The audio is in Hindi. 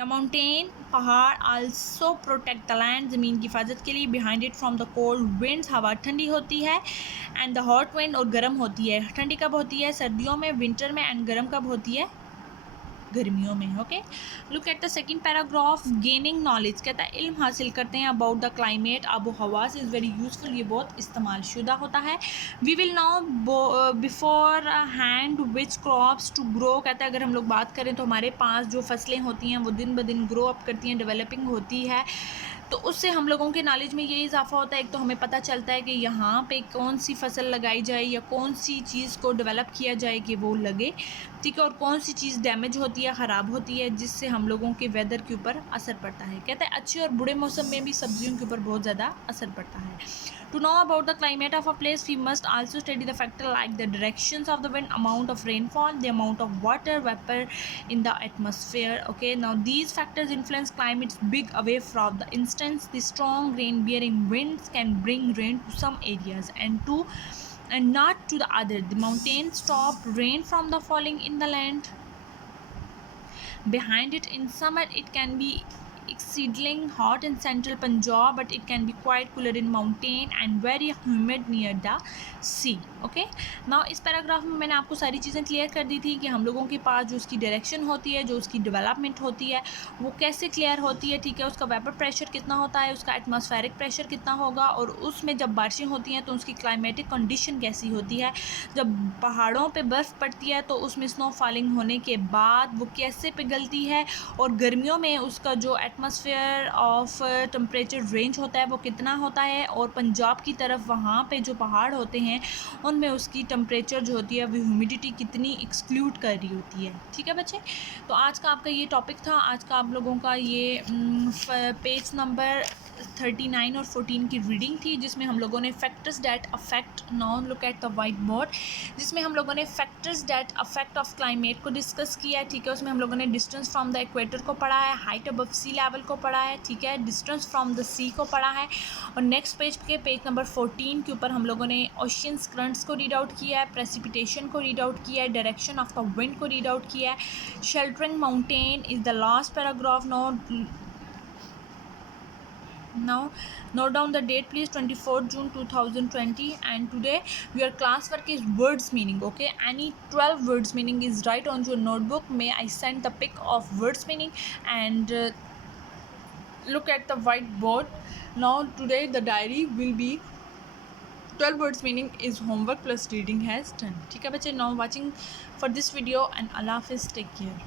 द माउंटेन पहाड़ आल्सो प्रोटेक्ट द लैंड, ज़मीन की हिफाजत के लिए, behind it from the cold winds, हवा ठंडी होती है, एंड द हॉट विंड और गर्म होती है। ठंडी कब होती है? सर्दियों में, विंटर में, एंड गर्म कब होती है? गर्मियों में। Okay, look at the second paragraph, gaining knowledge, कहता है इल्म हासिल करते हैं अबाउट द क्लाइमेट, आबो हवा से, इज़ वेरी यूजफुल, ये बहुत इस्तेमाल शुदा होता है। We will now beforehand which crops to grow, कहता है अगर हम लोग बात करें तो हमारे पास जो फसलें होती हैं वो दिन ब दिन ग्रो अप करती हैं, डेवलपिंग होती है, तो उससे हम लोगों के नॉलेज में ये इजाफा होता है। एक तो हमें पता चलता है कि यहाँ पे कौन सी फसल लगाई जाए या कौन सी चीज़ को डेवलप किया जाए कि वो लगे, ठीक है, और कौन सी चीज़ डैमेज होती है, ख़राब होती है, जिससे हम लोगों के वेदर के ऊपर असर पड़ता है। कहता है अच्छे और बुरे मौसम में भी सब्जियों के ऊपर बहुत ज़्यादा असर पड़ता है। To know about the climate of a place we must also study the factor like the directions of the wind, amount of rainfall, the amount of water vapour in the atmosphere. Okay, now these factors influence climates big away from the instance, the strong rain bearing winds can bring rain to some areas and not to the other. The mountains stop rain from the falling in the land behind it. In summer it can be exceedingly hot in central Punjab, but it can be quite cooler in mountain and very humid near the sea. Okay, now इस पैराग्राफ में मैंने आपको सारी चीज़ें क्लियर कर दी थी कि हम लोगों के पास जो उसकी डायरेक्शन होती है, जो उसकी डेवलपमेंट होती है, वो कैसे क्लियर होती है, ठीक है, उसका वेपर प्रेशर कितना होता है, उसका एटमॉस्फेरिक प्रेशर कितना होगा, और उसमें जब बारिशें होती हैं तो उसकी क्लाइमेटिक कंडीशन कैसी होती है, जब पहाड़ों पे बर्फ़ पड़ती है तो उसमें स्नो फॉलिंग होने के बाद वो कैसे पिघलती है, और गर्मियों में उसका जो एटमॉस्फेयर ऑफ टेम्परेचर रेंज होता है वो कितना होता है, और पंजाब की तरफ वहाँ पे जो पहाड़ होते हैं उनमें उसकी टेम्परेचर जो होती है वो ह्यूमिडिटी कितनी एक्सक्लूड कर रही होती है। ठीक है बच्चे, तो आज का आपका ये टॉपिक था, आज का आप लोगों का ये पेज नंबर 39 और 14 की रीडिंग थी, जिसमें हम लोगों ने factors that affect, now look at the white board, जिसमें हम लोगों ने factors that affect of climate को डिस्कस किया है। ठीक है, उसमें हम लोगों ने डिस्टेंस फ्रॉम द इक्वेटर को पढ़ा है, हाइट अबव सी लेवल को पढ़ा है, ठीक है, डिस्टेंस फ्रॉम द सी को पढ़ा है, और नेक्स्ट पेज के पेज नंबर 14 के ऊपर हम लोगों ने ओशियंस करंट्स को रीड आउट किया है, प्रेसिपिटेशन को रीड आउट किया है, डायरेक्शन ऑफ द विंड को रीड आउट किया है, sheltering mountain is the last paragraph. Now note down the date please, 24th June 2020, and today your classwork is words meaning. Okay, any 12 words meaning is write on your notebook. May I send the pic of words meaning and look at the whiteboard. Now today the diary will be 12 words meaning is homework plus reading has done. ठीक है बच्चे, now watching for this video and Allah Hafiz, take care.